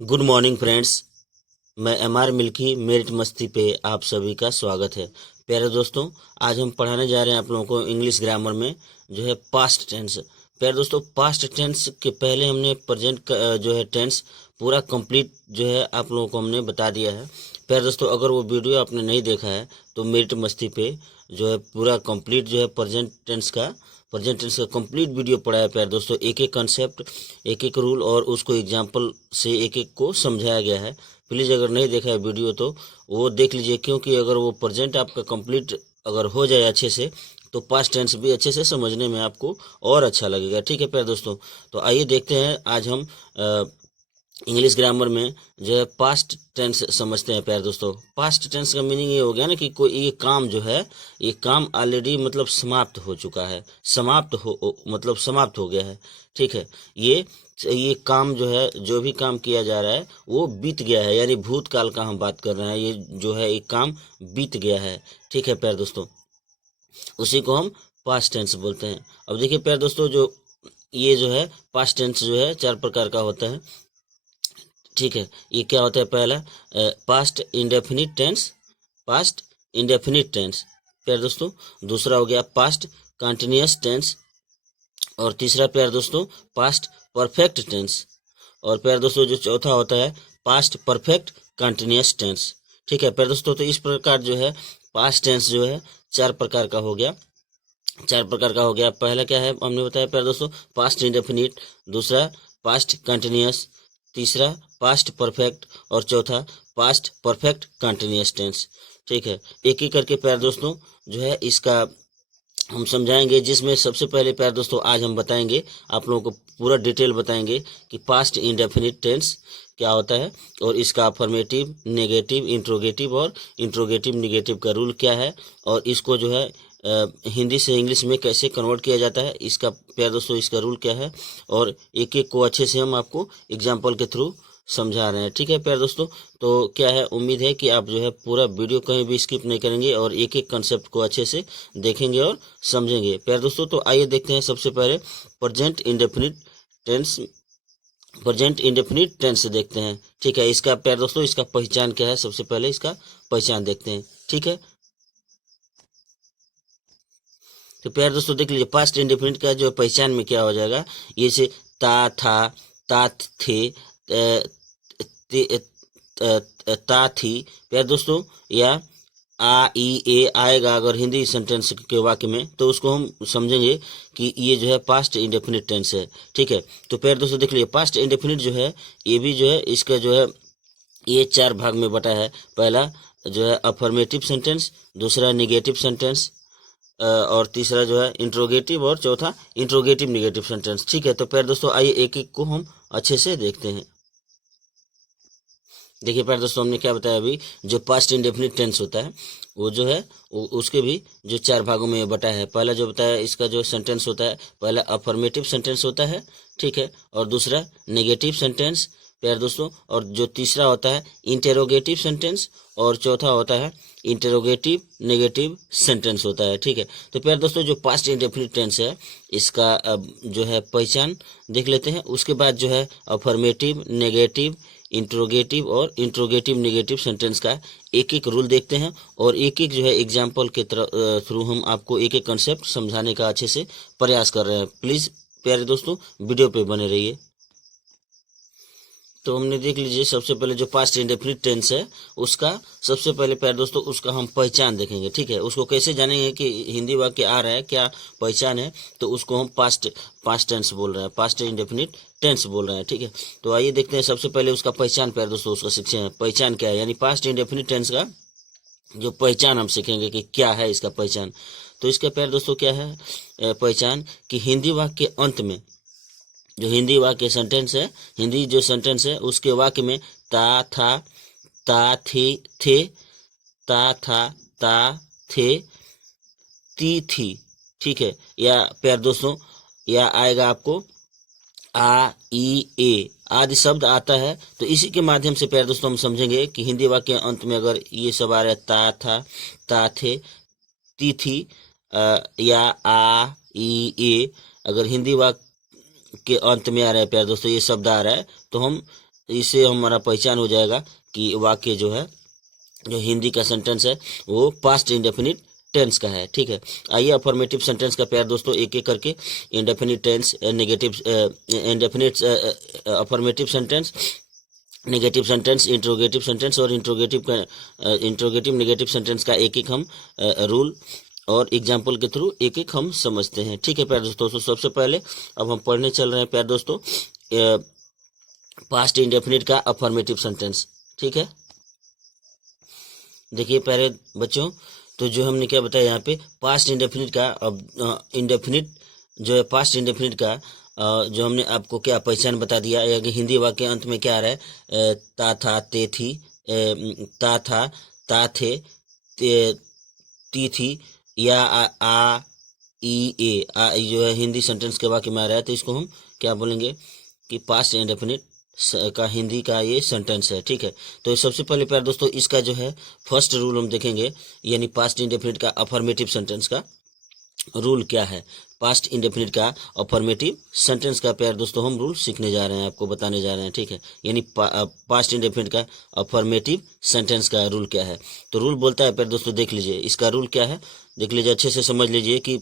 Good morning friends. मैं MR milky merit मस्ती पे आप सभी का स्वागत है। प्यारे दोस्तों, आज हम पढ़ाने जा रहे हैं आप लोगों को इंग्लिश ग्रामर में जो है पास्ट टेंस। प्यारे दोस्तों, पास्ट टेंस के पहले हमने प्रेजेंट जो है टेंस पूरा कंप्लीट जो है आप लोगों को हमने बता दिया है। प्यारे दोस्तों, अगर वो वीडियो आपने नहीं देखा है तो मेरिट मस्ती पे जो है पूरा कंप्लीट जो है प्रेजेंट टेंस का कंप्लीट वीडियो पढ़ा है। प्यारे दोस्तों, एक एक कंसेप्ट, एक एक रूल और उसको एग्जाम्पल से एक एक को समझाया गया है। प्लीज़ अगर नहीं देखा है वीडियो तो वो देख लीजिए, क्योंकि अगर वो प्रेजेंट आपका कंप्लीट अगर हो जाए अच्छे से तो पास्ट टेंस भी अच्छे से समझने में आपको और अच्छा लगेगा। ठीक है प्यारे दोस्तों, तो आइए देखते हैं आज हम इंग्लिश ग्रामर में जो है पास्ट टेंस समझते हैं। प्यारे दोस्तों, पास्ट टेंस का मीनिंग ये हो गया ना कि कोई ये काम जो है ये काम ऑलरेडी मतलब समाप्त हो चुका है, मतलब समाप्त हो गया है। ठीक है, ये काम जो है, जो भी काम किया जा रहा है वो बीत गया है, यानी भूतकाल का हम बात कर रहे हैं। ये जो है एक काम बीत गया है। ठीक है प्यारे दोस्तों, उसी को हम पास्ट टेंस बोलते हैं। अब देखिए प्यारे दोस्तों, ये जो है पास्ट टेंस जो है 4 प्रकार का होता है। ठीक है, ये क्या होता है? पहला past indefinite tense, past indefinite tense प्यारे दोस्तों। दूसरा हो गया पास्ट कंटिन्यूअस टेंस, और तीसरा प्यारे दोस्तों पास्ट परफेक्ट टेंस, और प्यारे दोस्तों जो चौथा होता है पास्ट परफेक्ट कंटिन्यूअस टेंस। ठीक है प्यारे दोस्तों, तो इस प्रकार जो है पास्ट टेंस जो है 4 प्रकार का हो गया। 4 प्रकार का हो गया। पहला क्या है हमने बताया प्यारे दोस्तों? पास्ट इंडेफिनिट, दूसरा पास्ट कंटिन्यूअस, तीसरा पास्ट परफेक्ट, और चौथा पास्ट परफेक्ट कंटिन्यूअस टेंस। ठीक है, एक एक करके प्यारे दोस्तों जो है इसका हम समझाएंगे, जिसमें सबसे पहले प्यारे दोस्तों आज हम बताएंगे, आप लोगों को पूरा डिटेल बताएंगे कि पास्ट इंडेफिनिट टेंस क्या होता है, और इसका अफर्मेटिव, नेगेटिव, इंट्रोगेटिव और इंट्रोगेटिव नेगेटिव का रूल क्या है, और इसको जो है हिंदी से इंग्लिश में कैसे कन्वर्ट किया जाता है, इसका प्यारे दोस्तों इसका रूल क्या है, और एक एक को अच्छे से हम आपको एग्जाम्पल के थ्रू समझा रहे हैं। ठीक है प्यारे दोस्तों, तो क्या है, उम्मीद है कि आप जो है पूरा वीडियो कहीं भी स्किप नहीं करेंगे और एक एक कंसेप्ट को अच्छे से देखेंगे और समझेंगे। प्यारे दोस्तों, तो आइए देखते हैं सबसे पहले present indefinite tense. Present indefinite tense देखते हैं। ठीक है, इसका प्यारे दोस्तों इसका पहचान क्या है, सबसे पहले इसका पहचान देखते हैं। ठीक है, तो प्यारे दोस्तों देख लीजिए, पास्ट इंडेफिनिट का जो पहचान में क्या हो जाएगा, ये से ता, था, ता, थे, ता, थी प्यारे दोस्तों, या आ, ई, ए आएगा अगर हिंदी सेंटेंस के वाक्य में, तो उसको हम समझेंगे कि ये जो है पास्ट इंडेफिनिट टेंस है। ठीक है, तो प्यारे दोस्तों देख लीजिए, पास्ट इंडेफिनिट जो है ये भी जो है इसका जो है ये 4 भाग में बटा है। पहला जो है अफर्मेटिव सेंटेंस, दूसरा निगेटिव सेंटेंस, और तीसरा जो है इंट्रोगेटिव, और चौथा इंट्रोगेटिव निगेटिव सेंटेंस। ठीक है, तो प्यारे दोस्तों आइए एक एक को हम अच्छे से देखते हैं। देखिए प्यारे दोस्तों, हमने क्या बताया अभी, जो पास्ट इंडेफिनिट टेंस होता है वो जो है उसके भी जो 4 भागों में बटा है। पहला जो बताया इसका जो सेंटेंस होता है, पहला अफर्मेटिव सेंटेंस होता है। ठीक है, और दूसरा नेगेटिव सेंटेंस प्यारे दोस्तों, और जो तीसरा होता है इंटेरोगेटिव सेंटेंस, और चौथा होता है इंटेरोगेटिव नेगेटिव सेंटेंस होता है। ठीक है, तो प्यारे दोस्तों जो पास्ट इंडेफिनिट टेंस है इसका अब जो है पहचान देख लेते हैं। उसके बाद जो है अफर्मेटिव, नेगेटिव, इंट्रोगेटिव और इंट्रोगेटिव नेगेटिव सेंटेंस का एक एक रूल देखते हैं, और एक एक जो है एग्जाम्पल के थ्रू हम आपको एक एक कंसेप्ट समझाने का अच्छे से प्रयास कर रहे हैं। प्लीज़ प्यारे दोस्तों वीडियो पे बने रहिए। तो हमने देख लीजिए, सबसे पहले जो पास्ट इंडेफिनिट टेंस है उसका सबसे पहले प्यारे दोस्तों उसका हम पहचान देखेंगे। ठीक है, उसको कैसे जानेंगे कि हिंदी वाक्य आ रहा है, क्या पहचान है, तो उसको हम पास्ट टेंस बोल रहे हैं, पास्ट इंडेफिनिट टेंस बोल रहे हैं। ठीक है, तो आइए देखते हैं सबसे पहले उसका पहचान। प्यारे दोस्तों उसका सीखते हैं पहचान क्या है, यानी पास्ट इंडेफिनिट टेंस का जो पहचान हम सीखेंगे कि क्या है इसका पहचान। तो इसका प्यारे दोस्तों क्या है पहचान, कि हिंदी वाक्य के अंत में जो हिंदी वाक्य सेंटेंस है, हिंदी जो सेंटेंस है उसके वाक्य में ता, था, ता, थे, ता, था, ता, थे, ती, थी। ठीक है, या प्यार दोस्तों या आएगा आपको आ, ई, ए आदि शब्द आता है, तो इसी के माध्यम से प्यार दोस्तों हम समझेंगे कि हिंदी वाक्य के अंत में अगर ये सब आ रहा है ता, था, ता, थे, ती, थी, या आ, ई, ए, अगर हिंदी वाक्य के अंत में आ रहा है प्यारे दोस्तों ये शब्द आ रहा है, तो हम इससे हमारा पहचान हो जाएगा कि वाक्य जो है, जो हिंदी का सेंटेंस है वो पास्ट इंडेफिनिट टेंस का है। ठीक है, आइए अफर्मेटिव सेंटेंस का प्यार दोस्तों एक एक करके, indefinite tense, negative indefinite affirmative sentence, negative sentence, interrogative sentence और इंट्रोगेटिव नेगेटिव सेंटेंस का एक एक हम रूल और एग्जाम्पल के थ्रू एक एक हम समझते हैं। ठीक है प्यार दोस्तों, तो सबसे पहले अब हम पढ़ने चल रहे हैं प्यार दोस्तों पास्ट इंडेफिनिट का अफर्मेटिव सेंटेंस। ठीक है, देखिए प्यारे बच्चों, तो जो हमने क्या बताया यहाँ पे पास्ट इंडेफिनिट का, अब इंडेफिनिट जो है पास्ट इंडेफिनिट का जो हमने आपको क्या पहचान बता दिया, या कि हिंदी वाक्य अंत में क्या आ रहा है, ता था ते थी, ता था ता थे, ती थी, या आ ई ए जो है हिंदी सेंटेंस के वाक्य में आ रहा है, तो इसको हम क्या बोलेंगे कि पास्ट इंडेफिनिट का हिंदी का ये सेंटेंस है। ठीक है, तो सबसे पहले प्यार दोस्तों इसका जो है फर्स्ट रूल हम देखेंगे, यानी पास्ट इंडेफिनिट का अफर्मेटिव सेंटेंस का रूल क्या है। पास्ट इंडेफिनिट का अफर्मेटिव सेंटेंस का प्यार दोस्तों हम रूल सीखने जा रहे हैं, आपको बताने जा रहे हैं। ठीक है, यानी पास्ट इंडेफिनिट का अफर्मेटिव सेंटेंस का रूल क्या है। तो रूल बोलता है प्यार दोस्तों, देख लीजिए इसका रूल क्या है, देख लीजिए अच्छे से समझ लीजिए कि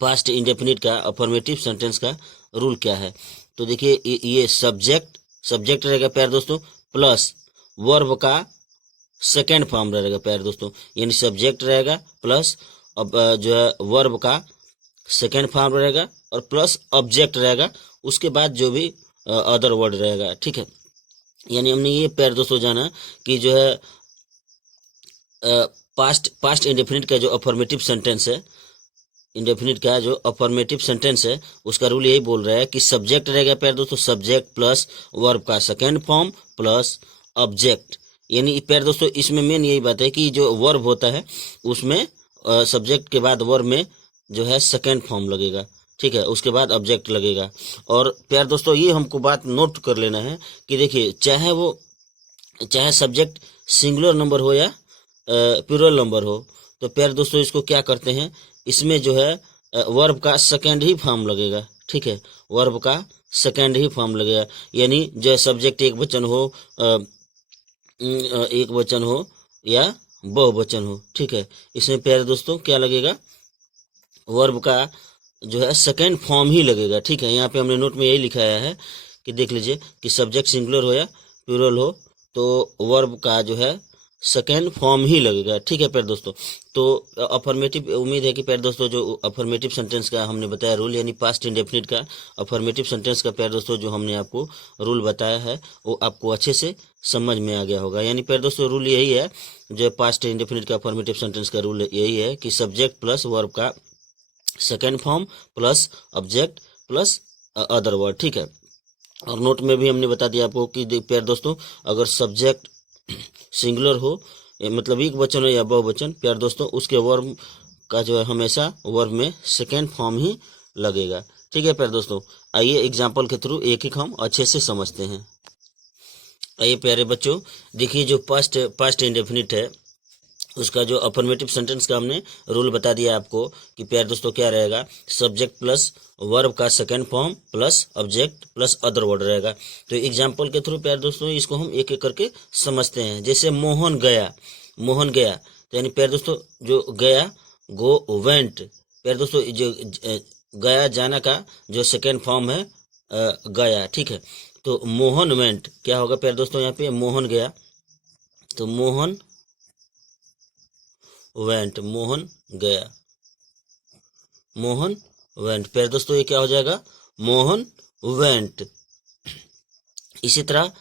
पास्ट इंडेफिनिट का अफर्मेटिव सेंटेंस का रूल क्या है। तो देखिए ये सब्जेक्ट रहेगा प्यार दोस्तों प्लस वर्ब का सेकेंड फॉर्म रहेगा प्यार दोस्तों, यानी सब्जेक्ट रहेगा प्लस अब जो है वर्ब का सेकेंड फॉर्म रहेगा और प्लस ऑब्जेक्ट रहेगा, उसके बाद जो भी अदर वर्ड रहेगा। ठीक है, यानी हमने ये प्यार दोस्तों जाना कि जो है पास्ट इंडेफिनिट का जो अफर्मेटिव सेंटेंस है, इंडेफिनिट का जो अफर्मेटिव सेंटेंस है उसका रूल यही बोल रहा है कि सब्जेक्ट रहेगा प्यार दोस्तों, सब्जेक्ट प्लस वर्ब का सेकेंड फॉर्म प्लस ऑब्जेक्ट। यानी प्यार दोस्तों इसमें मेन यही बात है कि जो वर्ब होता है उसमें सब्जेक्ट के बाद वर्ब में जो है सेकेंड फॉर्म लगेगा। ठीक है, उसके बाद ऑब्जेक्ट लगेगा। और प्यार दोस्तों ये हमको बात नोट कर लेना है कि देखिए चाहे सब्जेक्ट सिंगुलर नंबर हो या प्लूरल नंबर हो, तो प्यार दोस्तों इसको क्या करते हैं, इसमें जो है वर्ब का सेकेंड ही फॉर्म लगेगा। ठीक है, वर्ब का सेकेंड ही फॉर्म लगेगा, यानी जो सब्जेक्ट एक वचन हो या बहुवचन हो। ठीक है, इसमें प्यारे दोस्तों क्या लगेगा, वर्ब का जो है सेकेंड फॉर्म ही लगेगा। ठीक है, यहाँ पे हमने नोट में यही लिखाया है कि देख लीजिए कि सब्जेक्ट सिंगुलर हो या प्लूरल हो तो वर्ब का जो है सेकेंड फॉर्म ही लगेगा। ठीक है प्यारे दोस्तों, तो अफर्मेटिव, उम्मीद है कि प्यारे दोस्तों जो अफर्मेटिव सेंटेंस का हमने बताया रूल, यानी पास्ट इंडेफिनिट का अफर्मेटिव सेंटेंस का प्यारे दोस्तों जो हमने आपको रूल बताया है वो आपको अच्छे से समझ में आ गया होगा। यानी प्यारे दोस्तों रूल यही है, जो पास्ट इंडेफिनिट का अफर्मेटिव सेंटेंस का रूल यही है कि सब्जेक्ट प्लस वर्ब का second form plus object plus other word. ठीक है, और नोट में भी हमने बता दिया आपको कि प्यारे दोस्तों अगर सब्जेक्ट सिंगुलर हो, मतलब एक वचन हो या बहुवचन, प्यार दोस्तों उसके वर्ब का जो है हमेशा वर्ब में सेकेंड फॉर्म ही लगेगा। ठीक है प्यार दोस्तों, आइए एग्जाम्पल के थ्रू एक एक हम अच्छे से समझते हैं। आइए प्यारे बच्चों, देखिए जो पास्ट इंडेफिनिट है उसका जो अफर्मेटिव सेंटेंस का हमने रूल बता दिया आपको कि प्यार दोस्तों क्या रहेगा, सब्जेक्ट प्लस वर्ब का second form plus object plus other word रहेगा। तो एग्जाम्पल के थ्रू प्यार दोस्तों इसको हम एक एक करके समझते हैं। जैसे मोहन गया, तो यानी प्यार दोस्तों जो गया, गो वेंट, प्यार दोस्तों जो गया जाना का जो सेकेंड फॉर्म है गया। ठीक है, तो मोहन वेंट क्या होगा प्यार दोस्तों, यहाँ पे मोहन गया तो मोहन वेंट, मोहन गया, मोहन वेंट, प्यारे दोस्तों ये क्या हो जाएगा, मोहन वेंट। इसी तरह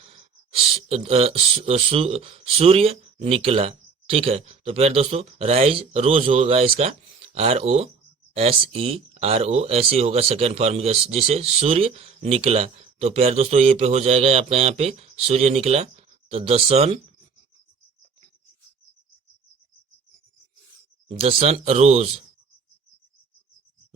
सूर्य निकला। ठीक है, तो प्यारे दोस्तों राइज रोज होगा, इसका ROSE होगा सेकेंड फॉर्म, जिसे सूर्य निकला। तो प्यारे दोस्तों ये पे हो जाएगा आपका यहाँ पे सूर्य निकला, तो द सन रोज,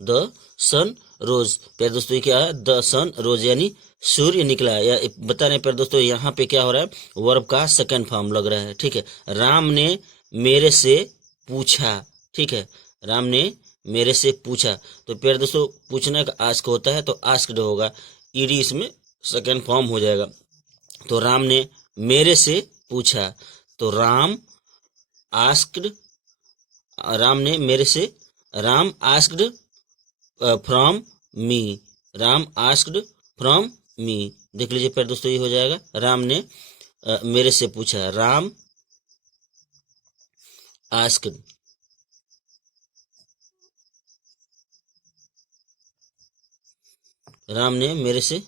द सन रोज, प्यारे दोस्तों ये क्या है, द सन रोज यानी सूर्य निकला। या बता रहे प्यारे दोस्तों यहाँ पे क्या हो रहा है, वर्ब का सेकंड फॉर्म लग रहा है। ठीक है, राम ने मेरे से पूछा। ठीक है, राम ने मेरे से पूछा, तो प्यारे दोस्तों पूछना का आस्क होता है तो आस्क्ड होगा, ईडी इसमें सेकंड फॉर्म हो जाएगा। तो राम ने मेरे से पूछा, तो राम आस्क्ड, राम ने मेरे से, Ram asked from me, Ram asked from me. देख लीजिए प्यारे दोस्तों, ये हो जाएगा राम ने मेरे से पूछा, राम आस्क्ड, राम ने मेरे से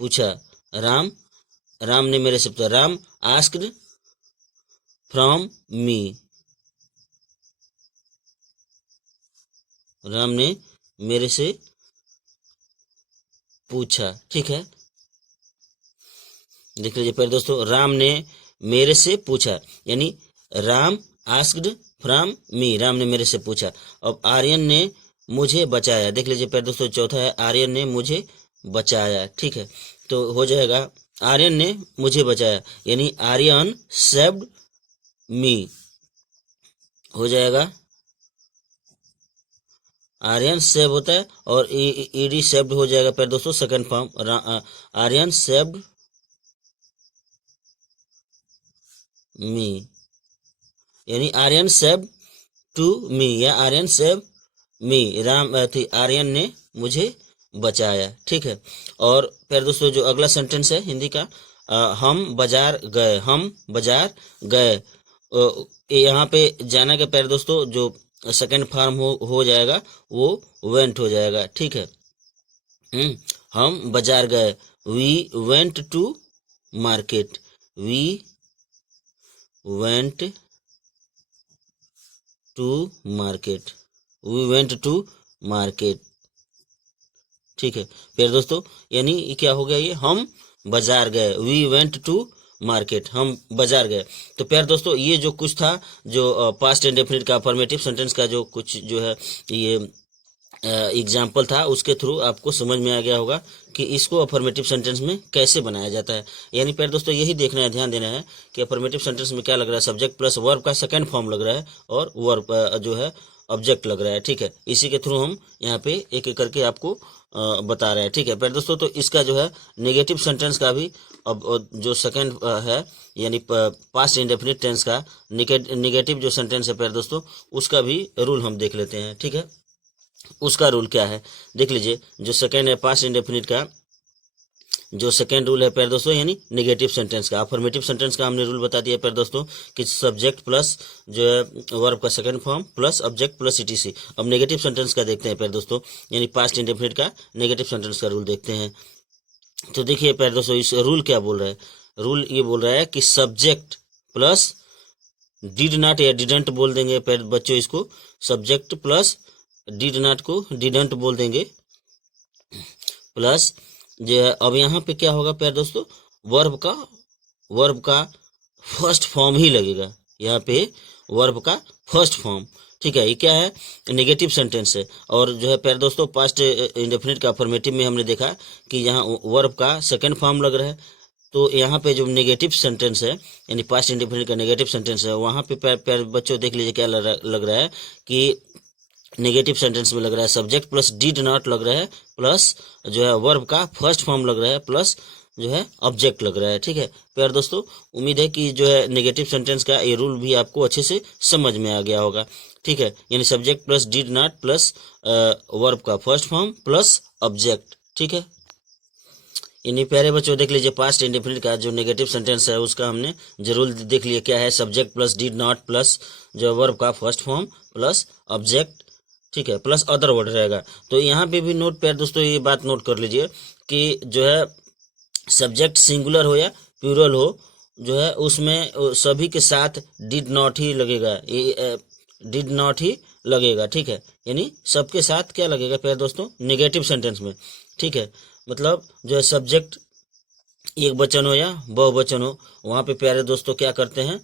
पूछा, राम, राम ने मेरे से पूछा, Ram asked from me, Ram ने मेरे से पूछा। ठीक है, देख लीजिए प्यारे दोस्तों, राम ने मेरे से पूछा, यानी Ram asked from me, Ram ने मेरे से पूछा। अब आर्यन ने मुझे बचाया। देख लीजिए प्यारे दोस्तों, चौथा है आर्यन ने मुझे बचाया। ठीक है, तो हो जाएगा आर्यन ने मुझे बचाया, यानी आर्यन सेव्ड मी, हो जाएगा आर्यन सेव होता है और ईडी सेव्ड हो जाएगा प्यारे दोस्तों second form, Aryan saved me, यानी आर्यन सेव टू मी या आर्यन सेव मी, आर्यन ने मुझे बचाया। ठीक है, और प्यारे दोस्तों जो अगला सेंटेंस है हिंदी का, हम बाजार गए, हम बाजार गए, यहाँ पे जाना के प्यारे दोस्तों जो सेकंड फॉर्म हो जाएगा वो वेंट हो जाएगा। ठीक है, हम बाजार गए, we went to market, we went to market, we went to market. ठीक है प्यारे दोस्तों, यानी क्या हो गया, ये हम बाजार गए, वी वेंट टू मार्केट, हम बाजार गए। तो प्यारे दोस्तों ये जो कुछ था, जो पास्ट इंडेफिनिट का अफर्मेटिव सेंटेंस का जो कुछ जो है ये एग्जाम्पल था, उसके थ्रू आपको समझ में आ गया होगा कि इसको अफर्मेटिव सेंटेंस में कैसे बनाया जाता है। यानी प्यारे दोस्तों यही देखना है, ध्यान देना है कि अफर्मेटिव सेंटेंस में क्या लग रहा है, सब्जेक्ट प्लस वर्ब का सेकंड फॉर्म लग रहा है और वर्ब जो है ऑब्जेक्ट लग रहा है। ठीक है, इसी के थ्रू हम यहाँ पे एक एक करके आपको बता रहे हैं। ठीक है प्यारे दोस्तों, तो इसका जो है नेगेटिव सेंटेंस का भी अब जो सेकंड है यानी पास्ट इंडेफिनिट टेंस का नेगेटिव जो सेंटेंस है प्यारे दोस्तों, उसका भी रूल हम देख लेते हैं। ठीक है, उसका रूल क्या है देख लीजिए। जो सेकंड है पास्ट इंडेफिनिट का जो सेकंड रूल है प्यारे दोस्तों, यानी नेगेटिव सेंटेंस का, अफर्मेटिव सेंटेंस का हमने रूल बता दिया प्यारे दोस्तों कि सब्जेक्ट प्लस जो है वर्ब का second form plus object plus etc. अब नेगेटिव सेंटेंस का देखते हैं प्यारे दोस्तों, यानी पास्ट इंडेफिनिट का नेगेटिव सेंटेंस का रूल देखते हैं। तो देखिए प्यारे दोस्तों, इस रूल क्या बोल रहा है, रूल ये बोल रहा है कि सब्जेक्ट प्लस डिड नॉट या डिडंट बोल देंगे प्यारे बच्चों, इसको सब्जेक्ट प्लस डिड नॉट को डिडंट बोल देंगे, प्लस जो है अब यहाँ पे क्या होगा प्यारे दोस्तों, वर्ब का फर्स्ट फॉर्म ही लगेगा, यहाँ पे वर्ब का फर्स्ट फॉर्म। ठीक है, ये क्या है, नेगेटिव सेंटेंस है। और जो है प्यारे दोस्तों पास्ट इंडेफिनिट का अफर्मेटिव में हमने देखा कि यहाँ वर्ब का सेकंड फॉर्म लग रहा है, तो यहाँ पे जो नेगेटिव सेंटेंस है यानी पास्ट इंडेफिनिट का नेगेटिव सेंटेंस है, वहाँ पे प्यारे बच्चों देख लीजिए क्या लग रहा है कि नेगेटिव सेंटेंस में लग रहा है सब्जेक्ट प्लस डिड नॉट लग रहा है, प्लस जो है वर्ब का फर्स्ट फॉर्म लग रहा है, प्लस जो है ऑब्जेक्ट लग रहा है। ठीक है प्यारे दोस्तों, उम्मीद है कि जो है नेगेटिव सेंटेंस का ये रूल भी आपको अच्छे से समझ में आ गया होगा। ठीक है, यानी subject plus did not plus verb का फर्स्ट फॉर्म प्लस ऑब्जेक्ट। ठीक है, यानी प्यारे बच्चों देख लीजिए पास्ट इंडेफिनिट का जो नेगेटिव सेंटेंस है उसका हमने जरूर देख लिया क्या है, subject plus did not plus जो वर्ब का फर्स्ट फॉर्म प्लस ऑब्जेक्ट। ठीक है, प्लस अदर वर्ड रहेगा। तो यहाँ पे भी नोट प्यारे दोस्तों ये बात नोट कर लीजिए कि जो है सब्जेक्ट सिंगुलर हो या प्लूरल हो, जो है उसमें सभी के साथ डिड नॉट ही लगेगा, डिड नॉट ही लगेगा। ठीक है, यानी सबके साथ क्या लगेगा प्यारे दोस्तों, नेगेटिव सेंटेंस में। ठीक है, मतलब जो है सब्जेक्ट एक वचन हो या बहुवचन हो, वहाँ पे प्यारे दोस्तों क्या करते हैं,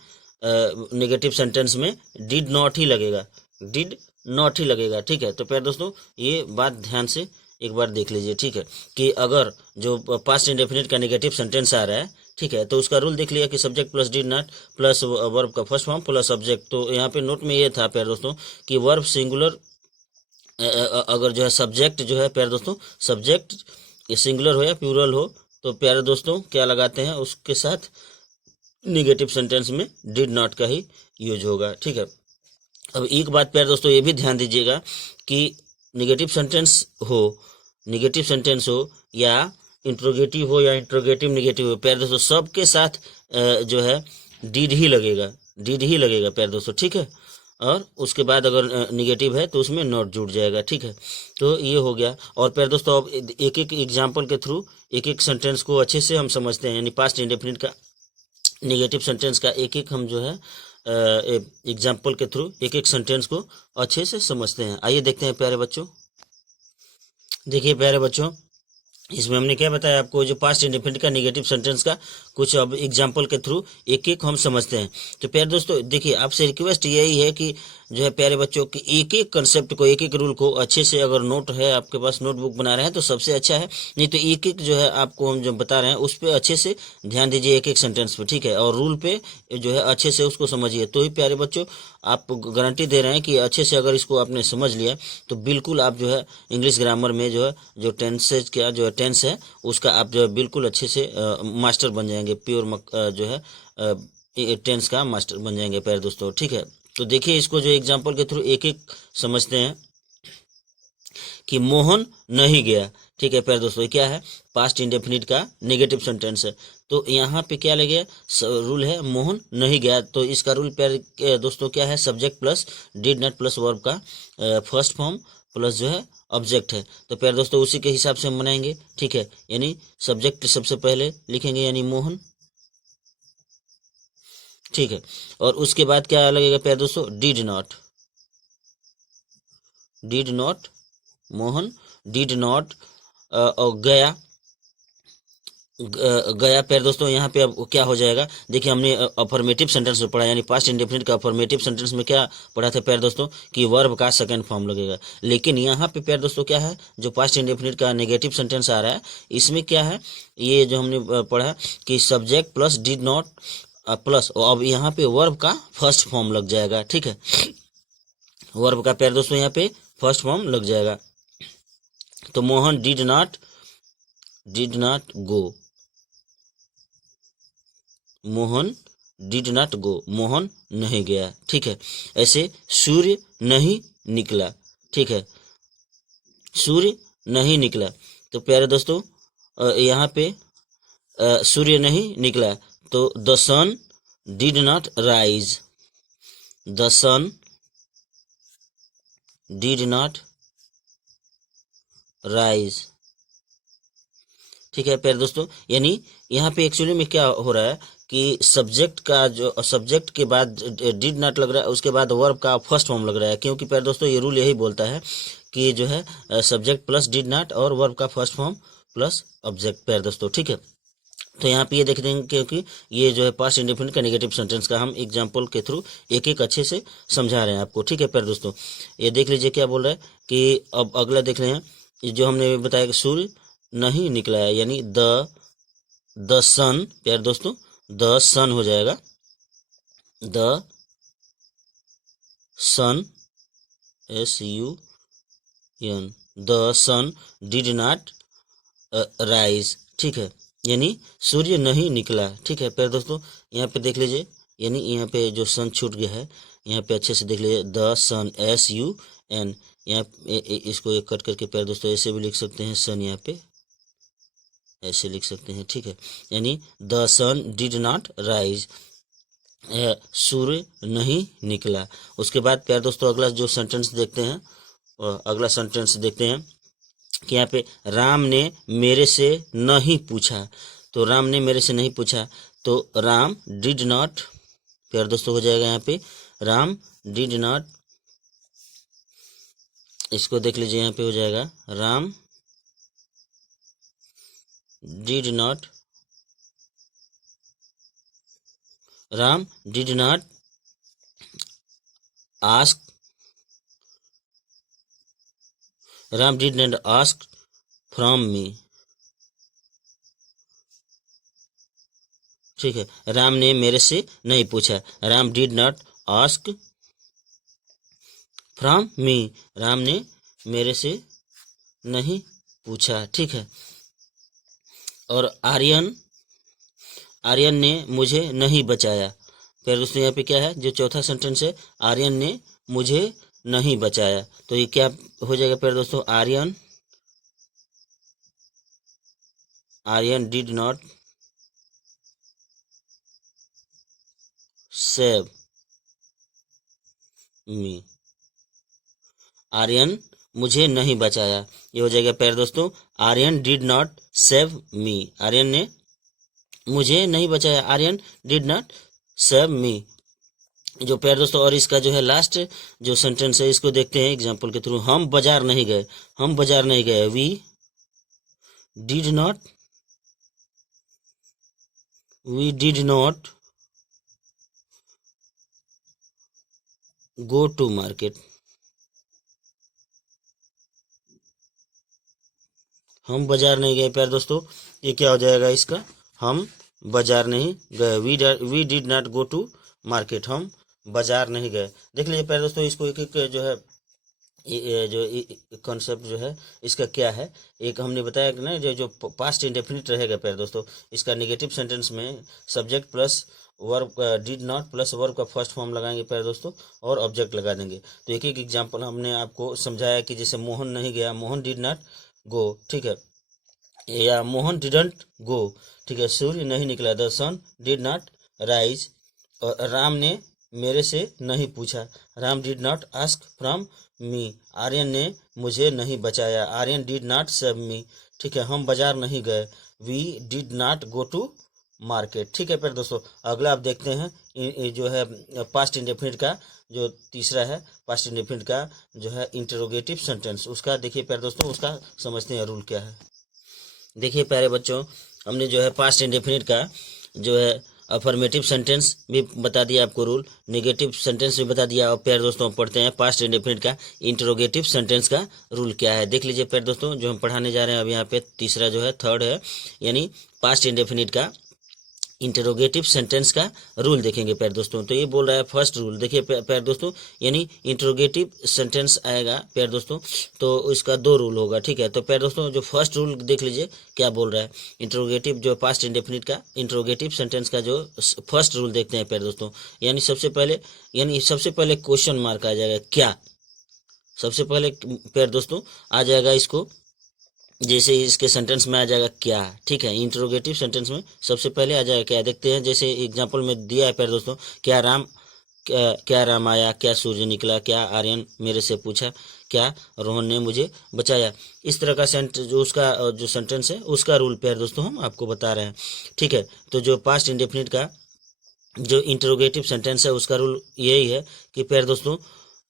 नेगेटिव सेंटेंस में डिड नॉट ही लगेगा, डिड नॉट ही लगेगा। ठीक है, तो प्यारे दोस्तों ये बात ध्यान से एक बार देख लीजिए। ठीक है, कि अगर जो पास्ट इंडेफिनिट का नेगेटिव सेंटेंस आ रहा है, ठीक है, तो उसका रूल देख लिया कि subject plus did not plus verb का फर्स्ट फॉर्म प्लस ऑब्जेक्ट। तो यहाँ पे नोट में ये था प्यारे दोस्तों कि वर्ब सिंगुलर, अगर जो है सब्जेक्ट जो है प्यारे दोस्तों सब्जेक्ट सिंगुलर हो या प्लूरल हो, तो प्यारे दोस्तों क्या लगाते हैं, उसके साथ निगेटिव सेंटेंस में डिड नॉट का ही यूज होगा। ठीक है, अब एक बात प्यारे दोस्तों ये भी ध्यान दीजिएगा कि निगेटिव सेंटेंस हो या इंट्रोगेटिव हो या इंट्रोगेटिव निगेटिव हो, प्यारे दोस्तों सबके साथ जो है डिड ही लगेगा प्यारे दोस्तों। ठीक है, और उसके बाद अगर निगेटिव है तो उसमें नॉट जुड़ जाएगा। ठीक है, तो ये हो गया। और प्यारे दोस्तों अब एक एक एग्जाम्पल के थ्रू एक एक सेंटेंस को अच्छे से हम समझते हैं, यानी पास्ट इंडेफिनिट का निगेटिव सेंटेंस का एक एक हम जो है एग्जाम्पल के थ्रू एक एक सेंटेंस को अच्छे से समझते हैं। आइए देखते हैं प्यारे बच्चों। देखिए प्यारे बच्चों, इसमें हमने क्या बताया आपको, जो पास्ट इंडेफिनिट का निगेटिव सेंटेंस का कुछ अब एग्जाम्पल के थ्रू एक एक हम समझते हैं। तो प्यारे दोस्तों देखिए, आपसे रिक्वेस्ट यही है कि जो है प्यारे बच्चों की एक एक कंसेप्ट को, एक एक रूल को अच्छे से, अगर नोट है आपके पास, नोटबुक बना रहे हैं तो सबसे अच्छा है, नहीं तो एक एक जो है आपको हम जो बता रहे हैं उस पर अच्छे से ध्यान दीजिए, एक एक सेंटेंस पे। ठीक है, और रूल पे जो है अच्छे से उसको समझिए, तो ही प्यारे बच्चों आप गारंटी दे रहे हैं कि अच्छे से अगर इसको आपने समझ लिया तो बिल्कुल आप जो है इंग्लिश ग्रामर में जो है जो टेंसेज का जो टेंस है उसका आप जो है बिल्कुल अच्छे से मास्टर बन जाएंगे, प्योर जो है टेंस का मास्टर बन जाएंगे प्यारे दोस्तों। ठीक है, तो देखिए इसको जो एग्जाम्पल के थ्रू एक एक समझते हैं कि मोहन नहीं गया। ठीक है प्यारे दोस्तों, क्या है, पास्ट इंडेफिनिट का नेगेटिव सेंटेंस है, तो यहाँ पे क्या लगेगा, रूल है मोहन नहीं गया। तो इसका रूल प्यारे दोस्तों क्या है, subject plus did not plus verb का फर्स्ट फॉर्म प्लस जो है ऑब्जेक्ट है। तो प्यारे दोस्तों उसी के हिसाब से हम बनाएंगे। ठीक है, यानी सब्जेक्ट सबसे पहले लिखेंगे यानी मोहन। ठीक है, और उसके बाद क्या लगेगा प्यारे दोस्तों, did not Mohan did not और गया प्यारे दोस्तों। यहाँ पे अब क्या हो जाएगा, देखिए हमने अफर्मेटिव सेंटेंस में पढ़ा, यानी पास्ट इंडेफिनिट का अफर्मेटिव सेंटेंस में क्या पढ़ा था प्यारे दोस्तों, कि वर्ब का सेकंड फॉर्म लगेगा। लेकिन यहाँ पे प्यारे दोस्तों क्या है, जो पास्ट इंडेफिनिट का नेगेटिव सेंटेंस आ रहा है, इसमें क्या है, ये जो हमने पढ़ा कि subject plus did not plus, अब यहाँ पे वर्ब का फर्स्ट फॉर्म लग जाएगा। ठीक है, वर्ब का प्यारे दोस्तों यहाँ पे फर्स्ट फॉर्म लग जाएगा। तो Mohan did not go, Mohan did not गो, मोहन नहीं गया। ठीक है, ऐसे सूर्य नहीं निकला। ठीक है, सूर्य नहीं निकला, तो प्यारे दोस्तों यहाँ पे सूर्य नहीं निकला, तो the sun did not rise, the sun did not rise. ठीक है प्यारे दोस्तों, यानी यहाँ पे एक्चुअली में क्या हो रहा है कि सब्जेक्ट का जो सब्जेक्ट के बाद डिड नॉट लग रहा है, उसके बाद वर्ब का फर्स्ट फॉर्म लग रहा है, क्योंकि प्यारे दोस्तों ये रूल यही बोलता है कि जो है सब्जेक्ट प्लस डिड नॉट और वर्ब का फर्स्ट फॉर्म प्लस ऑब्जेक्ट प्यारे दोस्तों। ठीक है, तो यहाँ पे ये देख देंगे, क्योंकि ये जो है पास्ट इंडेफिनिट का नेगेटिव सेंटेंस का हम एग्जाम्पल के थ्रू एक एक अच्छे से समझा रहे हैं आपको। ठीक है प्यारे दोस्तों, ये देख लीजिए क्या बोल रहा है कि अब अगला देख रहे हैं, जो हमने बताया कि सूर्य नहीं निकला है, यानी द सन प्यारे दोस्तों, द सन हो जाएगा, the sun SUN, the sun did not rise. ठीक है, यानी सूर्य नहीं निकला। ठीक है प्यारे दोस्तों, यहाँ पे देख लीजिए, यानी यहाँ पे जो सन छूट गया है, यहाँ पे अच्छे से देख लीजिए, द सन SUN, यहाँ इसको एक कट करके प्यारे दोस्तों ऐसे भी लिख सकते हैं, सन यहाँ पे ऐसे लिख सकते हैं। ठीक है, यानी the sun did not rise, सूर्य नहीं निकला। उसके बाद प्यारे दोस्तों अगला जो सेंटेंस देखते हैं, अगला सेंटेंस देखते हैं कि यहाँ पे राम ने मेरे से नहीं पूछा, तो राम ने मेरे से नहीं पूछा, तो राम डिड नॉट प्यारे दोस्तों हो जाएगा यहाँ पे, राम डिड नॉट, इसको देख लीजिए यहाँ पे हो जाएगा, Ram did not ask, Ram did not ask from me. ठीक है, राम ने मेरे से नहीं पूछा, Ram did not ask from मी, राम ने मेरे से नहीं पूछा। ठीक है, और आर्यन आर्यन ने मुझे नहीं बचाया। फिर दोस्तों यहाँ पे क्या है, जो चौथा सेंटेंस है, आर्यन ने मुझे नहीं बचाया, तो ये क्या हो जाएगा फिर दोस्तों, Aryan did not save me. Aryan मुझे नहीं बचाया, ये हो जाएगा प्यारे दोस्तों, Aryan did not save me. Aryan ने मुझे नहीं बचाया, Aryan did not save me. जो प्यारे दोस्तों, और इसका जो है लास्ट जो सेंटेंस है, इसको देखते हैं एग्जांपल के थ्रू। हम बाजार नहीं गए, हम बाजार नहीं गए, we did not go to market. हम बाजार नहीं गए प्यारे दोस्तों, ये क्या हो जाएगा इसका, हम बाजार नहीं गए, we did not go to market, हम बाजार नहीं गए। देख लीजिए प्यारे दोस्तों, इसको एक एक जो है जो कॉन्सेप्ट जो है इसका क्या है। एक हमने बताया कि ना, जो पास्ट इंडेफिनिट रहेगा प्यारे दोस्तों, इसका नेगेटिव सेंटेंस में subject plus verb did not plus verb का फर्स्ट फॉर्म लगाएंगे प्यारे दोस्तों, और ऑब्जेक्ट लगा देंगे। तो एक एक एग्जांपल हमने आपको समझाया कि जैसे मोहन नहीं गया, मोहन डिड नॉट गो, ठीक है, या मोहन डिडंट गो, ठीक है, सूर्य नहीं निकला, the sun did not rise, और राम ने मेरे से नहीं पूछा, Ram did not ask from me, Aryan ने मुझे नहीं बचाया, Aryan did not save me, ठीक है, हम बाजार नहीं गए, we did not go to market. ठीक है फिर दोस्तों, अगला आप देखते हैं जो है पास्ट इंडेफिनिट का जो तीसरा है, पास्ट इंडेफिनिट का जो है इंटरोगेटिव सेंटेंस, उसका देखिए प्यारे दोस्तों, उसका समझते हैं रूल क्या है। देखिए प्यारे बच्चों, हमने जो है पास्ट इंडेफिनिट का जो है अफर्मेटिव सेंटेंस भी बता दिया आपको रूल, नेगेटिव सेंटेंस भी बता दिया। और प्यारे दोस्तों पढ़ते हैं पास्ट इंडेफिनिट का इंटरोगेटिव सेंटेंस का रूल क्या है। देख लीजिए प्यारे दोस्तों, जो हम पढ़ाने जा रहे हैं अब यहाँ पे तीसरा जो है, थर्ड है, यानी पास्ट इंडेफिनिट का इंटरोगेटिव सेंटेंस का रूल देखेंगे प्यारे दोस्तों। तो ये बोल रहा है फर्स्ट रूल, देखिए प्यारे दोस्तों, यानी इंटरोगेटिव सेंटेंस आएगा प्यारे दोस्तों, तो इसका दो रूल होगा, ठीक है। तो प्यारे दोस्तों, जो फर्स्ट रूल देख लीजिए क्या बोल रहा है, इंटरोगेटिव जो पास्ट इंडेफिनिट का इंटरोगेटिव सेंटेंस का जो फर्स्ट रूल देखते हैं प्यारे दोस्तों, यानी सबसे पहले क्वेश्चन मार्क आ जाएगा, क्या, सबसे पहले प्यारे दोस्तों आ जाएगा इसको, जैसे इसके सेंटेंस में आ जाएगा क्या, ठीक है, इंटरोगेटिव सेंटेंस में सबसे पहले आ जाएगा क्या। देखते हैं, जैसे एग्जांपल में दिया है प्यारे दोस्तों, क्या राम आया, क्या सूर्य निकला, क्या आर्यन मेरे से पूछा, क्या रोहन ने मुझे बचाया। इस तरह का जो उसका जो सेंटेंस है उसका रूल प्यारे दोस्तों हम आपको बता रहे हैं, ठीक है। तो जो पास्ट इंडेफिनिट का जो इंटरोगेटिव सेंटेंस है उसका रूल यही है कि प्यारे दोस्तों,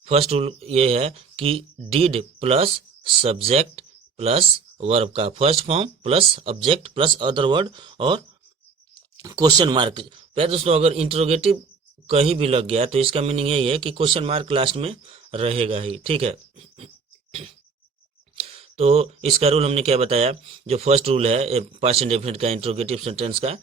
फर्स्ट रूल ये है कि did plus subject plus verb का first form plus object plus other word और क्वेश्चन मार्क। प्यारे दोस्तों, अगर इंटरोगेटिव कहीं भी लग गया तो इसका मीनिंग यही है कि क्वेश्चन मार्क लास्ट में रहेगा ही, ठीक है। तो इसका रूल हमने क्या बताया, जो फर्स्ट रूल है पास्ट इंडेफिनिट का इंटरोगेटिव सेंटेंस का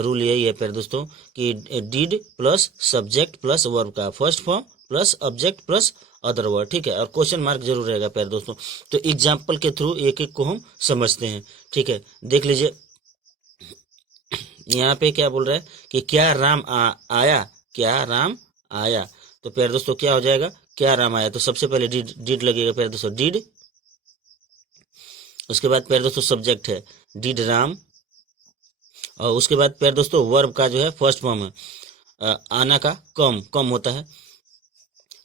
रूल यही है प्यारे दोस्तों कि did plus subject plus verb का first form plus object plus other word, ठीक है, और क्वेश्चन मार्क जरूर रहेगा प्यारे दोस्तों। तो एग्जाम्पल के थ्रू एक एक को हम समझते हैं, ठीक है। देख लीजिए यहाँ पे क्या बोल रहा है कि क्या राम आया, क्या राम आया। तो प्यारे दोस्तों क्या हो जाएगा, क्या राम आया, तो सबसे पहले डिड लगेगा प्यारे दोस्तों, डिड, उसके बाद प्यारे दोस्तों सब्जेक्ट है डिड राम, और उसके बाद प्यारे दोस्तों वर्ब का जो है फर्स्ट फॉर्म है आना का कम होता है,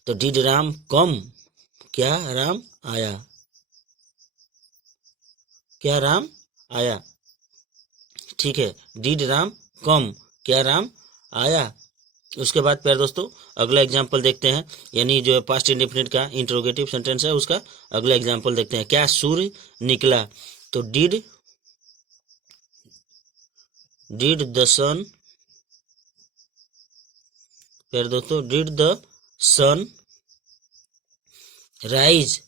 तो डिड राम कम, क्या राम आया, क्या राम आया, ठीक है, डिड राम कम, क्या राम आया। उसके बाद प्यारे दोस्तों अगला एग्जाम्पल देखते हैं, यानी जो है पास्ट इंडेफिनिट का इंटरोगेटिव सेंटेंस है उसका अगला एग्जाम्पल देखते हैं, क्या सूर्य निकला, तो डिड द सन, प्यारे दोस्तों did the sun rise,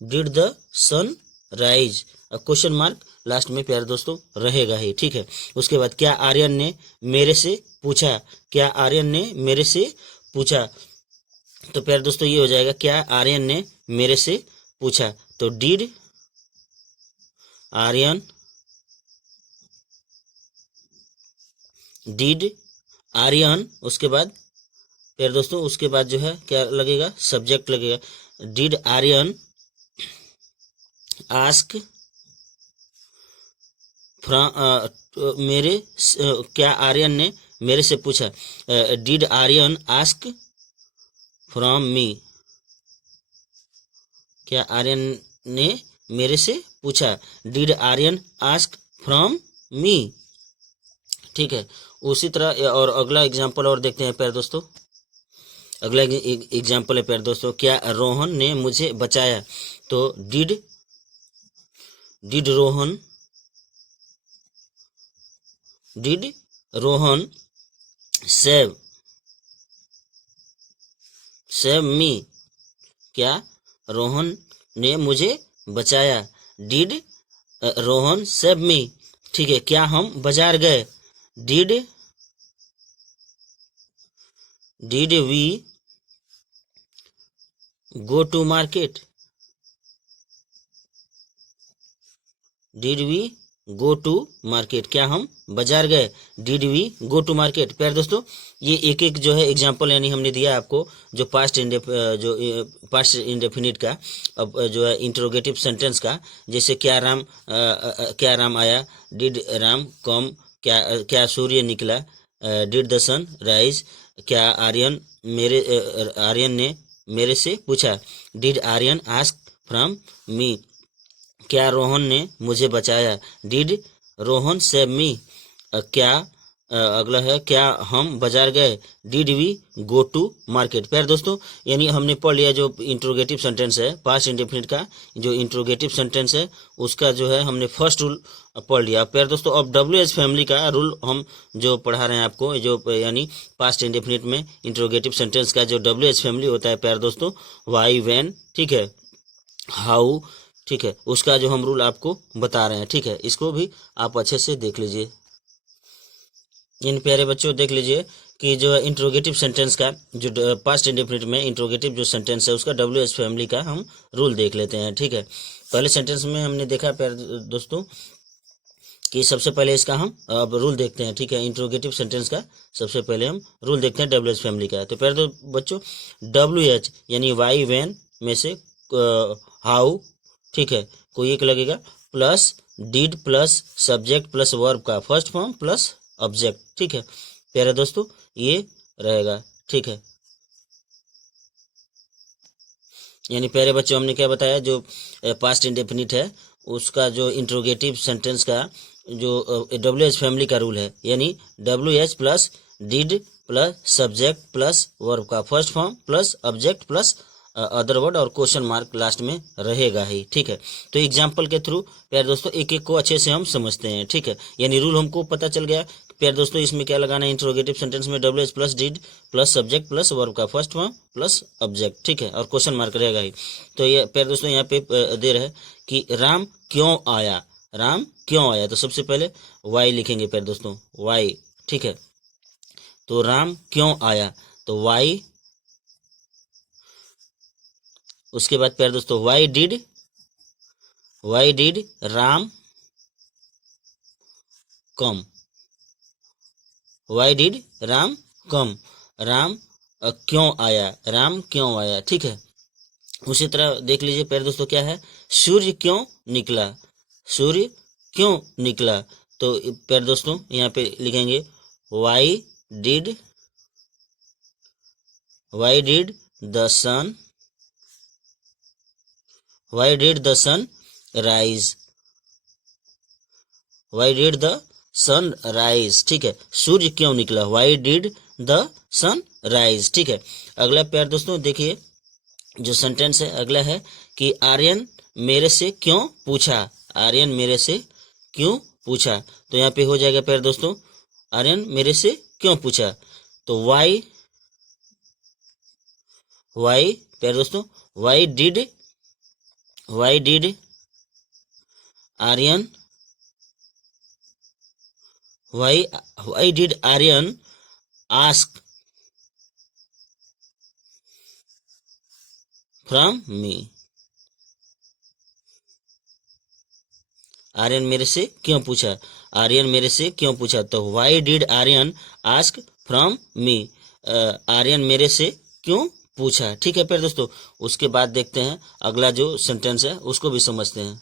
did the sun rise, अब क्वेश्चन मार्क लास्ट में प्यारे दोस्तों रहेगा ही, ठीक है। उसके बाद क्या आर्यन ने मेरे से पूछा, क्या आर्यन ने मेरे से पूछा, तो प्यारे दोस्तों ये हो जाएगा क्या आर्यन ने मेरे से पूछा, तो डिड आर्यन डिड आर्यन, उसके बाद प्यारे दोस्तों उसके बाद जो है क्या लगेगा, सब्जेक्ट लगेगा। डिड आर्यन आस्क फ्रॉम मेरे क्या आर्यन ने मेरे से पूछा। Did Aryan ask from me, क्या आर्यन ने मेरे से पूछा। Did Aryan ask from me, ठीक है। उसी तरह और अगला एग्जाम्पल और देखते हैं प्यारे दोस्तों। अगला एग्जाम्पल है प्यारे दोस्तों, क्या रोहन ने मुझे बचाया। तो डिड रोहन सेव मी, क्या रोहन ने मुझे बचाया। डिड रोहन सेव मी, ठीक है। क्या हम बाजार गए। Did we go to market. Did we go to market, क्या हम बाजार गए। Did we go to market. प्यारे दोस्तों ये एक एक जो है एग्जाम्पल यानी हमने दिया आपको जो पास्ट इंडेफिनिट का, अब जो है इंट्रोगेटिव सेंटेंस का। जैसे क्या राम आया, डिड राम कम, क्या सूर्य निकला, डिड द सन राइज, क्या आर्यन ने मेरे से पूछा। Did Aryan ask from me, क्या रोहन ने मुझे बचाया। Did Rohan save me. अगला है क्या हम बाजार गए। Did we go to market. प्यारे दोस्तों यानी हमने पढ़ लिया जो इंट्रोगेटिव सेंटेंस है पास्ट इंडेफिनिट का, जो इंट्रोगेटिव सेंटेंस है उसका जो है हमने फर्स्ट रूल पढ़ लिया। प्यारे दोस्तों अब WH फैमिली का रूल हम जो पढ़ा रहे हैं आपको, जो यानी पास्ट इंडेफिनिट में इंट्रोगेटिव सेंटेंस का जो WH फैमिली होता है प्यारे दोस्तों, वाई व्हेन, ठीक है, हाउ, ठीक है, उसका जो हम रूल आपको बता रहे हैं, ठीक है। इसको भी आप अच्छे से देख लीजिए। इन प्यारे बच्चों देख लीजिए कि जो है इंट्रोगेटिव सेंटेंस का जो पास्ट इंडेफिनिट में इंट्रोगेटिव जो सेंटेंस है उसका WH फैमिली का हम रूल देख लेते हैं, ठीक है। पहले सेंटेंस में हमने देखा प्यारे दोस्तों कि सबसे पहले इसका हम अब रूल देखते हैं, ठीक है। इंट्रोगेटिव सेंटेंस का सबसे पहले हम रूल देखते हैं WH फैमिली का। तो प्यारे बच्चों WH यानी वाई व्हेन में से हाउ, ठीक है, कोई एक लगेगा, plus did plus subject plus verb का फर्स्ट फॉर्म प्लस ऑब्जेक्ट, ठीक है प्यारे दोस्तों, ये रहेगा, ठीक है। यानी प्यारे बच्चों हमने क्या बताया, जो पास्ट इंडेफिनिट है उसका जो इंट्रोगेटिव सेंटेंस का जो WH फैमिली का रूल है, यानी WH plus did plus subject plus verb का first form plus object plus other word और क्वेश्चन मार्क लास्ट में रहेगा ही, ठीक है। तो एग्जाम्पल के थ्रू प्यारे दोस्तों एक एक को अच्छे से हम समझते हैं, ठीक है। यानी रूल हमको पता चल गया प्यारे दोस्तों, इसमें क्या लगाना है, इंट्रोगेटिव सेंटेंस में WH plus did plus subject plus verb का फर्स्ट फॉर्म प्लस ऑब्जेक्ट, ठीक है, और क्वेश्चन मार्क रहेगा ही। तो ये प्यारे दोस्तों यहाँ पे दे रहे कि राम क्यों आया। राम क्यों आया, तो सबसे पहले वाई लिखेंगे प्यारे दोस्तों, वाई, ठीक है। तो राम क्यों आया, तो वाई, उसके बाद प्यारे दोस्तों why did Ram come, why did Ram come, Ram क्यों आया, राम क्यों आया, ठीक है। उसी तरह देख लीजिए प्यारे दोस्तों क्या है, सूर्य क्यों निकला, सूर्य क्यों निकला। तो प्यारे दोस्तों यहाँ पे लिखेंगे why did the sun, why did the sun rise, why did the sun rise, ठीक है, सूर्य क्यों निकला, why did the sun rise, ठीक है। अगला प्यार दोस्तों देखिए जो सेंटेंस है अगला है कि आर्यन मेरे से क्यों पूछा, आर्यन मेरे से क्यों पूछा। तो यहाँ पे हो जाएगा प्यार दोस्तों आर्यन मेरे से क्यों पूछा, तो वाई प्यार दोस्तों why did Aryan, why did Aryan ask from me, Aryan मेरे से क्यों पूछा, आर्यन मेरे से क्यों पूछा। तो why did Aryan ask from me, Aryan मेरे से क्यों पूछा। ठीक है प्यारे दोस्तों, उसके बाद देखते हैं अगला जो सेंटेंस है उसको भी समझते हैं।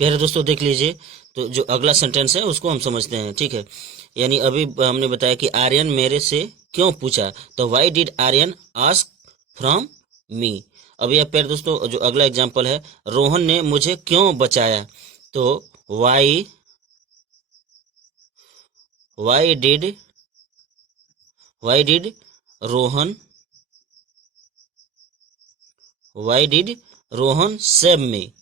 प्यारे दोस्तों देख लीजिए, तो जो अगला सेंटेंस है उसको हम समझते हैं। ठीक है, यानी अभी हमने बताया कि आर्यन मेरे से क्यों पूछा, तो why did Aryan ask from me. अब यह प्यारे दोस्तों जो अगला एग्जाम्पल है, रोहन ने मुझे क्यों बचाया। तो why why did Rohan why did Rohan save me,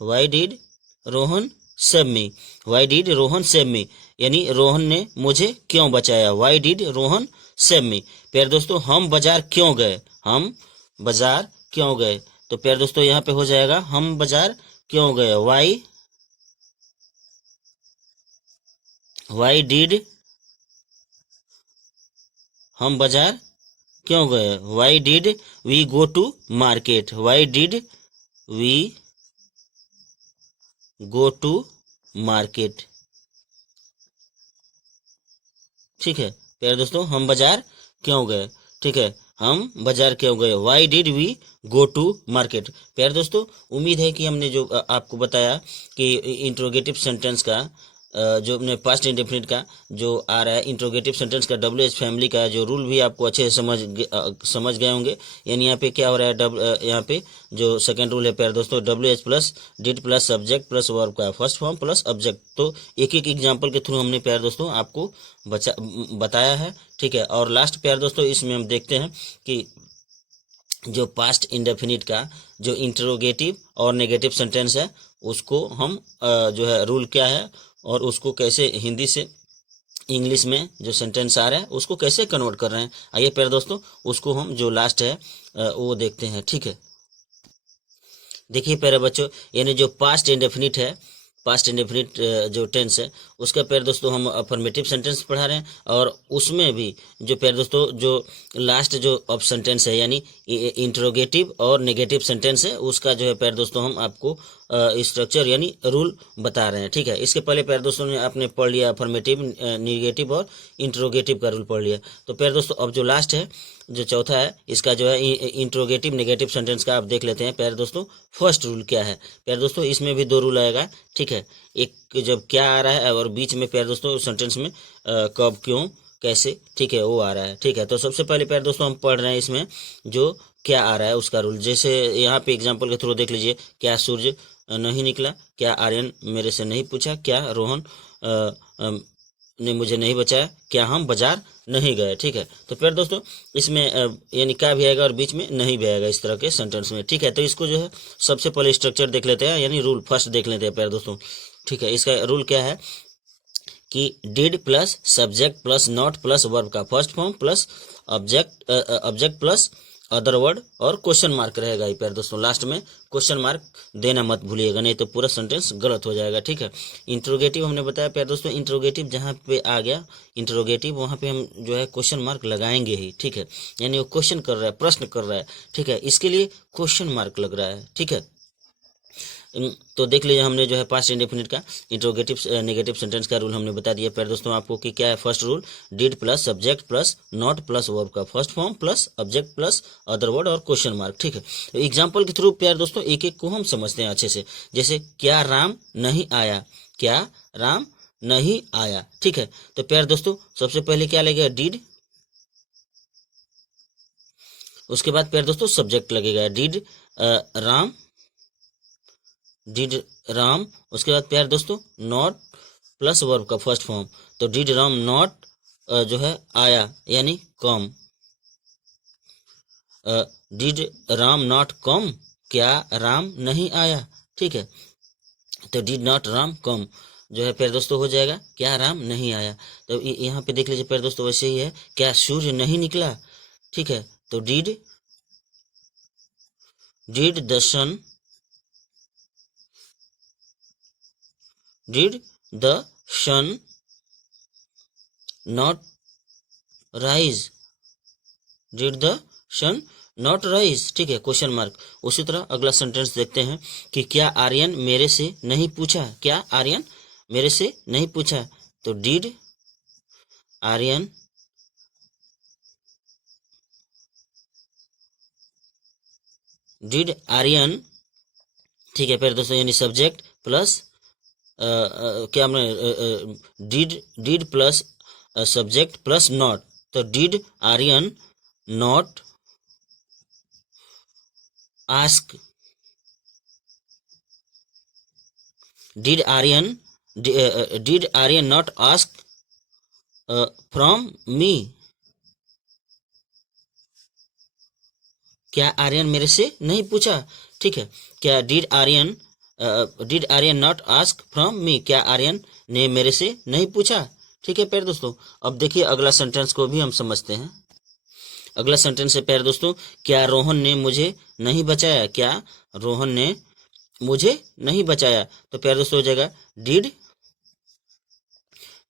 why did Rohan save me, why did Rohan save me, यानी रोहन ने मुझे क्यों बचाया। Why did Rohan save me. प्यारे दोस्तों हम बाजार क्यों गए, हम बाजार क्यों गए। तो प्यारे दोस्तों यहाँ पे हो जाएगा हम बाजार क्यों गए, वाई डिड हम बाजार क्यों गए, why did we go to market, why did we go to market. ठीक है प्यारे दोस्तों, हम बाजार क्यों गए। ठीक है, हम बाजार क्यों गए, why did we go to market. प्यारे दोस्तों उम्मीद है कि हमने जो आपको बताया कि इंट्रोगेटिव सेंटेंस का जो अपने पास्ट इंडेफिनिट का जो आ रहा है, इंट्रोगेटिव सेंटेंस का WH फैमिली का जो रूल भी आपको अच्छे से समझ गए होंगे। यानी यहाँ पे क्या हो रहा है, यहाँ पे जो सेकंड रूल है प्यारे दोस्तों, WH plus did plus subject plus verb का फर्स्ट फॉर्म प्लस ऑब्जेक्ट। तो एक एक एग्जाम्पल के थ्रू हमने प्यारे दोस्तों आपको बताया है। ठीक है, और लास्ट प्यारे दोस्तों इसमें हम देखते हैं कि जो पास्ट इंडेफिनिट का जो इंटरोगेटिव और नेगेटिव सेंटेंस है उसको हम जो है रूल क्या है और उसको कैसे हिंदी से इंग्लिश में जो सेंटेंस आ रहा है उसको कैसे कन्वर्ट कर रहे हैं। आइए प्यारे दोस्तों उसको हम जो लास्ट है वो देखते हैं। ठीक है, देखिए प्यारे बच्चों, यानी जो पास्ट इंडेफिनिट है, पास्ट इंडेफिनिट जो टेंस है उसका प्यारे दोस्तों हम अफर्मेटिव सेंटेंस पढ़ा रहे हैं, और उसमें भी जो प्यारे दोस्तों जो लास्ट जो ऑफ सेंटेंस है यानी इंट्रोगेटिव और नेगेटिव सेंटेंस है उसका जो है प्यारे दोस्तों हम आपको स्ट्रक्चर यानी रूल बता रहे हैं। ठीक है, इसके पहले प्यारे दोस्तों ने आपने पढ़ लिया अफर्मेटिव, नेगेटिव और इंट्रोगेटिव का रूल पढ़ लिया। तो प्यारे दोस्तों अब जो लास्ट है जो चौथा है इसका जो है इंट्रोगेटिव नेगेटिव सेंटेंस का आप देख लेते हैं। प्यारे दोस्तों फर्स्ट रूल क्या है, प्यारे दोस्तों इसमें भी दो रूल आएगा। ठीक है, एक जब क्या आ रहा है और बीच में प्यारे दोस्तों सेंटेंस में कब क्यों कैसे, ठीक है, वो आ रहा है। ठीक है, तो सबसे पहले प्यारे दोस्तों हम पढ़ रहे हैं इसमें जो क्या आ रहा है उसका रूल। जैसे यहाँ पे एग्जांपल के थ्रू देख लीजिए, क्या सूर्य नहीं निकला, क्या आर्यन मेरे से नहीं पूछा, क्या रोहन ने मुझे नहीं बचाया, क्या हम बाजार नहीं गए। ठीक है, तो प्यारे दोस्तों इसमें यानी क्या भी आएगा और बीच में नहीं भी आएगा इस तरह के सेंटेंस में। ठीक है, तो इसको जो है सबसे पहले स्ट्रक्चर देख लेते हैं यानी रूल फर्स्ट देख लेते हैं प्यारे दोस्तों। ठीक है, इसका रूल क्या है कि did plus subject plus not plus verb का first form plus object plus other word और क्वेश्चन मार्क रहेगा ही प्यारे दोस्तों। लास्ट में क्वेश्चन मार्क देना मत भूलिएगा, नहीं तो पूरा सेंटेंस गलत हो जाएगा। ठीक है, इंट्रोगेटिव हमने बताया प्यारे दोस्तों, इंट्रोगेटिव जहाँ पे आ गया इंट्रोगेटिव वहाँ पे हम जो है क्वेश्चन मार्क लगाएंगे ही। ठीक है, यानी वो क्वेश्चन कर रहा है, प्रश्न कर रहा है। ठीक है, इसके लिए क्वेश्चन मार्क लग रहा है। ठीक है, तो देख लीजिए हमने जो है पास्ट इंडेफिनिट का इंट्रोगेटिव नेगेटिव सेंटेंस का रूल हमने बता दिया प्यारे दोस्तों आपको कि क्या है। First rule did plus subject plus not plus verb का first form plus object plus other word और क्वेश्चन मार्क। ठीक है, तो एग्जाम्पल के थ्रू प्यारे दोस्तों एक एक को हम समझते हैं अच्छे से। जैसे क्या राम नहीं आया, क्या राम नहीं आया। ठीक है, तो प्यारे दोस्तों सबसे पहले क्या लगेगा, डिड, उसके बाद प्यारे दोस्तों सब्जेक्ट लगेगा, डिड राम, डिड राम, उसके बाद प्यारे दोस्तों नॉट प्लस वर्ब का फर्स्ट फॉर्म, तो डिड राम नॉट जो है आया यानी कम, डिड राम नॉट कम, क्या राम नहीं आया। ठीक है, तो डिड नॉट राम कम जो है प्यारे दोस्तों हो जाएगा क्या राम नहीं आया। तो यहाँ पे देख लीजिए प्यारे दोस्तों वैसे ही है, क्या सूर्य नहीं निकला। ठीक है, तो did the sun, did the sun not rise, did the sun not rise, ठीक है, क्वेश्चन मार्क। उसी तरह अगला सेंटेंस देखते हैं कि क्या आर्यन मेरे से नहीं पूछा, क्या आर्यन मेरे से नहीं पूछा, तो आर्यन डिड आर्यन, ठीक है प्यारे दोस्तों, यानी सब्जेक्ट प्लस क्या हमने did plus subject plus not, तो did Aryan not ask, did Aryan not ask from me, क्या आर्यन मेरे से नहीं पूछा, ठीक है, क्या did Aryan not ask from me, क्या आर्यन ने मेरे से नहीं पूछा, ठीक है प्यारे दोस्तों। अब देखिए अगला सेंटेंस को भी हम समझते हैं। अगला सेंटेंस है प्यारे दोस्तों, क्या रोहन ने मुझे नहीं बचाया, क्या रोहन ने मुझे नहीं बचाया, तो प्यारे दोस्तों हो जाएगा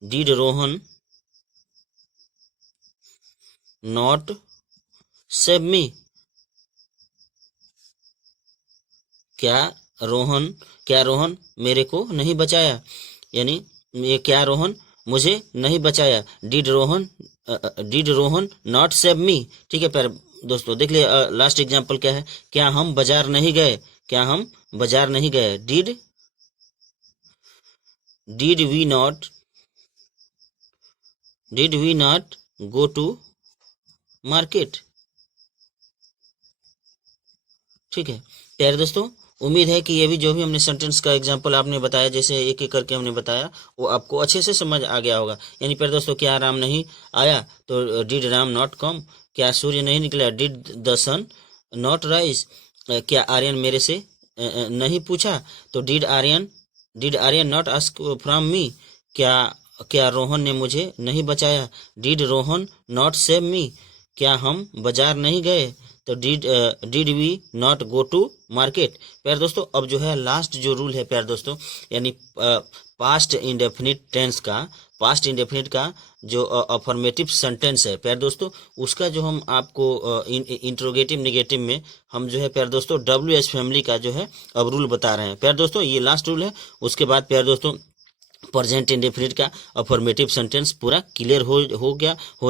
did Rohan not save me, क्या रोहन मेरे को नहीं बचाया, यानी ये क्या रोहन मुझे नहीं बचाया, did Rohan not save me, ठीक है प्यारे दोस्तों। देख लिए लास्ट एग्जांपल क्या है, क्या हम बाजार नहीं गए, क्या हम बाजार नहीं गए, did we not go to market, ठीक है प्यारे दोस्तों। उम्मीद है कि ये भी जो भी हमने सेंटेंस का एग्जांपल आपने बताया, जैसे एक एक करके हमने बताया, वो आपको अच्छे से समझ आ गया होगा। यानी प्यारे दोस्तों, क्या राम नहीं आया, तो डिड राम नॉट कम, क्या सूर्य नहीं निकला, did the sun not rise, क्या आर्यन मेरे से नहीं पूछा, तो did Aryan not ask from me, क्या रोहन ने मुझे नहीं बचाया, did Rohan not save me, क्या हम बाजार नहीं गए, तो did we not go to market. प्यारे दोस्तों अब जो है लास्ट जो रूल है प्यारे दोस्तों, यानी पास्ट इंडेफिनिट का जो अफर्मेटिव सेंटेंस है प्यारे दोस्तों, उसका जो हम आपको इंट्रोगेटिव नेगेटिव में हम जो है प्यारे दोस्तों WH फैमिली का जो है अब रूल बता रहे हैं प्यारे दोस्तों, ये लास्ट रूल है। उसके बाद प्यारे दोस्तों प्रेजेंट इंडेफिनिट का अफर्मेटिव सेंटेंस पूरा क्लियर हो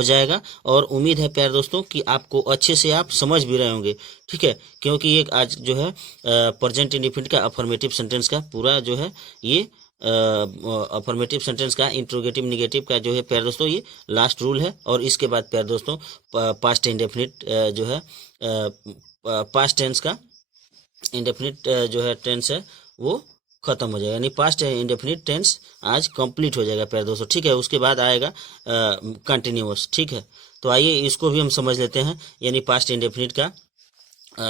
जाएगा। और उम्मीद है प्यारे दोस्तों कि आपको अच्छे से आप समझ भी रहे होंगे, ठीक है, क्योंकि ये आज जो है प्रेजेंट इंडेफिनिट का अफर्मेटिव सेंटेंस का पूरा जो है ये अफर्मेटिव सेंटेंस का इंट्रोगेटिव निगेटिव का जो है प्यारे दोस्तों ये लास्ट रूल है। और इसके बाद प्यारे दोस्तों पास्ट इंडेफिनिट जो है पास्ट टेंस का इंडेफिनिट जो है टेंस है वो खत्म हो जाएगा, यानी पास्ट इंडेफिनिट टेंस आज कंप्लीट हो जाएगा प्यारे दोस्तों, ठीक है। उसके बाद आएगा कंटिन्यूअस, ठीक है। तो आइए इसको भी हम समझ लेते हैं, यानी पास्ट इंडेफिनिट का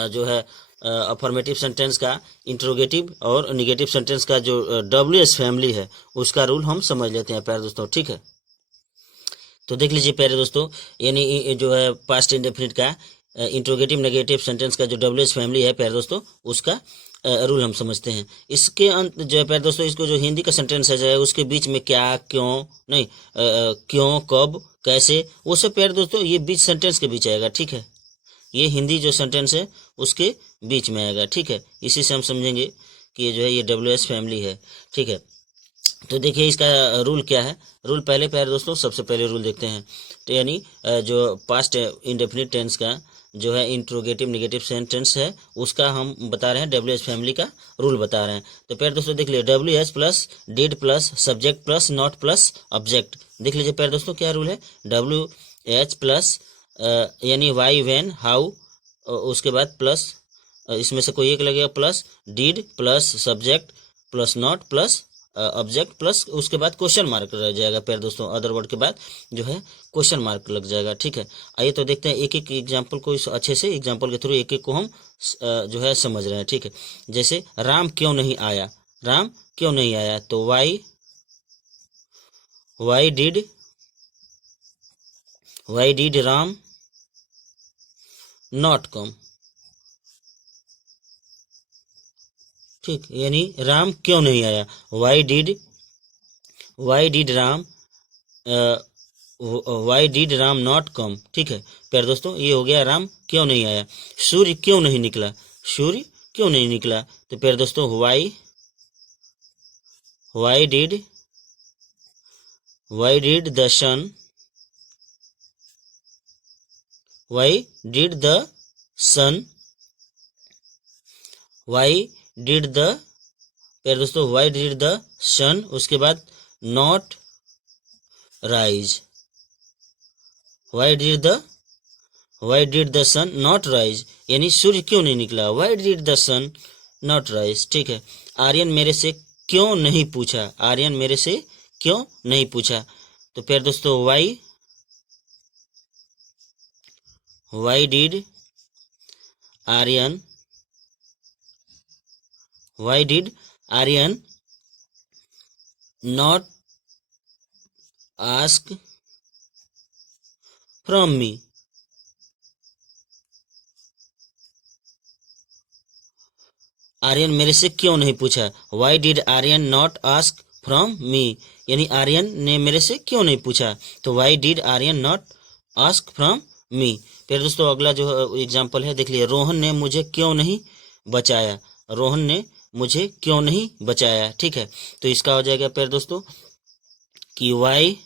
जो है अफर्मेटिव सेंटेंस का इंट्रोगेटिव और निगेटिव सेंटेंस का जो WH फैमिली है उसका रूल हम समझ लेते हैं प्यारे दोस्तों, ठीक है। तो देख लीजिए प्यारे दोस्तों, यानी जो है पास्ट इंडेफिनिट का इंट्रोगेटिव नेगेटिव सेंटेंस का जो WH फैमिली है प्यारे दोस्तों उसका रूल हम समझते हैं। इसके अंत जो है प्यारे दोस्तों, इसको जो हिंदी का सेंटेंस है जो है उसके बीच में क्या, क्यों नहीं, क्यों, कब, कैसे, वो सब प्यारे दोस्तों ये बीच सेंटेंस के बीच आएगा, ठीक है। ये हिंदी जो सेंटेंस है उसके बीच में आएगा, ठीक है। इसी से हम समझेंगे कि ये जो है ये WH फैमिली है, ठीक है। तो देखिए इसका रूल क्या है। रूल पहले प्यारे दोस्तों सबसे पहले रूल देखते हैं, तो यानी जो पास्ट इंडेफिनिट टेंस का जो है इंट्रोगेटिव नेगेटिव सेंटेंस है उसका हम बता रहे हैं WH फैमिली का रूल बता रहे हैं। तो प्यारे दोस्तों देख लीजिए WH plus did plus subject plus not plus object, देख लीजिए प्यारे दोस्तों क्या रूल है। WH प्लस यानी वाई, व्हेन, हाउ, उसके बाद प्लस इसमें से कोई एक लगेगा, plus did plus subject plus not plus object plus उसके बाद क्वेश्चन मार्क रह जाएगा प्यारे दोस्तों, अदर वर्ड के बाद जो है क्वेश्चन मार्क लग जाएगा, ठीक है। आइए तो देखते हैं एक एक एग्जांपल को, इस अच्छे से एग्जांपल के थ्रू एक एक को हम जो है समझ रहे हैं, ठीक है। जैसे राम क्यों नहीं आया, राम क्यों नहीं आया, तो why did Ram not come, ठीक, यानी राम क्यों नहीं आया, Y did Ram Y did Ram not come. ठीक है प्यारे दोस्तों, ये हो गया राम क्यों नहीं आया। सूर्य क्यों नहीं निकला, सूर्य क्यों नहीं निकला। तो प्यारे दोस्तों why did the sun, why did the sun, why did the, प्यारे दोस्तों वाई डिड द सन, उसके बाद not rise, why did the sun not rise, यानी सूर्य क्यों नहीं निकला, why did the sun not rise. ठीक है, आर्यन मेरे से क्यों नहीं पूछा, आर्यन मेरे से क्यों नहीं पूछा। तो फिर दोस्तों why did Aryan not ask from me, Aryan मेरे से क्यों नहीं पूछा, why did Aryan not ask from me, यानी आर्यन ने मेरे से क्यों नहीं पूछा। तो why did Aryan not ask from me. फिर दोस्तों अगला जो एग्जाम्पल है देख लीजिए, रोहन ने मुझे क्यों नहीं बचाया, रोहन ने मुझे क्यों नहीं बचाया। ठीक है, तो इसका हो जाएगा फिर दोस्तों कि वाई,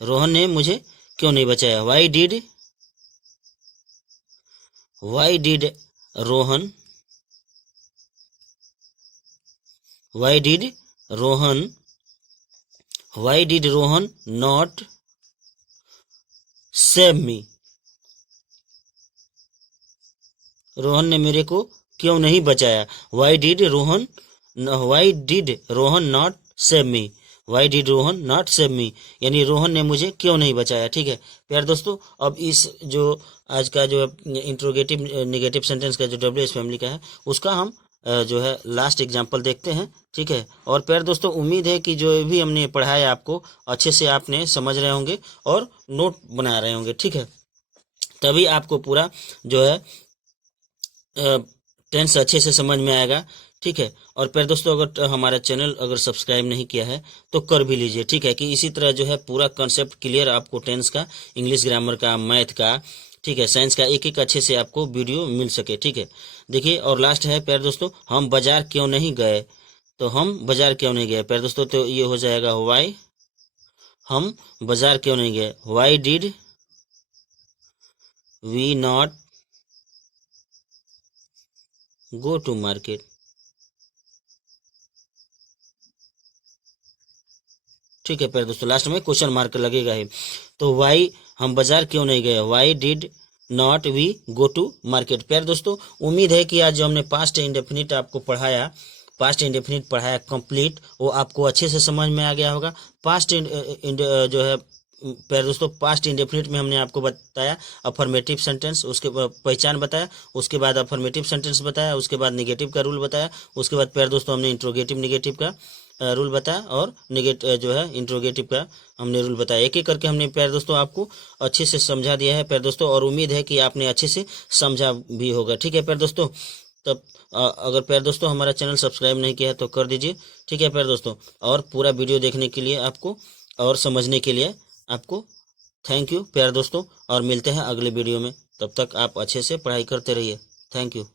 रोहन ने मुझे क्यों नहीं बचाया, why did Rohan, why did Rohan not save मी, रोहन ने मेरे को क्यों नहीं बचाया, why did Rohan not save me, why did Rohan not save me, यानी रोहन ने मुझे क्यों नहीं बचाया। ठीक है प्यारे दोस्तों, अब इस जो आज का जो इंट्रोगेटिव नेगेटिव सेंटेंस का जो डब्ल्यूएच फैमिली का है उसका हम जो है लास्ट एग्जाम्पल देखते हैं। ठीक है, और प्यारे दोस्तों उम्मीद है कि जो भी हमने पढ़ाया आपको अच्छे से आपने समझ रहे होंगे और नोट बना रहे होंगे। ठीक है, तभी आपको पूरा जो है टेंस अच्छे से समझ में आएगा। ठीक है, और फिर दोस्तों अगर हमारा चैनल अगर सब्सक्राइब नहीं किया है तो कर भी लीजिए। ठीक है, कि इसी तरह जो है पूरा कंसेप्ट क्लियर आपको टेंस का, इंग्लिश ग्रामर का, मैथ का, ठीक है, साइंस का एक एक अच्छे से आपको वीडियो मिल सके। ठीक है, देखिए और लास्ट है प्यारे दोस्तों, हम बाजार क्यों नहीं गए। तो हम बाजार क्यों नहीं गए प्यारे दोस्तों, तो ये हो जाएगा वाई, हम बाजार क्यों नहीं गए, why did we not go to market. ठीक है प्यारे दोस्तों, लास्ट में क्वेश्चन मार्क लगेगा ही। तो वाई, हम बाजार क्यों नहीं गए, why did not we go to market. प्यारे दोस्तों उम्मीद है कि आज जो हमने पास्ट इंडेफिनिट आपको पढ़ाया, पास्ट इंडेफिनिट पढ़ाया कंप्लीट, वो आपको अच्छे से समझ में आ गया होगा। पास्ट जो है प्यारे दोस्तों पास्ट इंडेफिनिट में हमने आपको बताया अफर्मेटिव सेंटेंस, उसके पहचान बताया, उसके बाद अफर्मेटिव सेंटेंस बताया, उसके बाद नेगेटिव का रूल बताया, उसके बाद प्यारे दोस्तों हमने इंट्रोगेटिव नेगेटिव का रूल बताया, और नेगेटिव जो है इंट्रोगेटिव का हमने रूल बताया। एक एक करके हमने प्यारे दोस्तों आपको अच्छे से समझा दिया है प्यारे दोस्तों, और उम्मीद है कि आपने अच्छे से समझा भी होगा। ठीक है प्यारे दोस्तों, तब अगर प्यारे दोस्तों हमारा चैनल सब्सक्राइब नहीं किया है तो कर दीजिए। ठीक है प्यारे दोस्तों, और पूरा वीडियो देखने के लिए आपको और समझने के लिए आपको थैंक यू प्यारे दोस्तों, और मिलते हैं अगले वीडियो में। तब तक आप अच्छे से पढ़ाई करते रहिए। Thank you.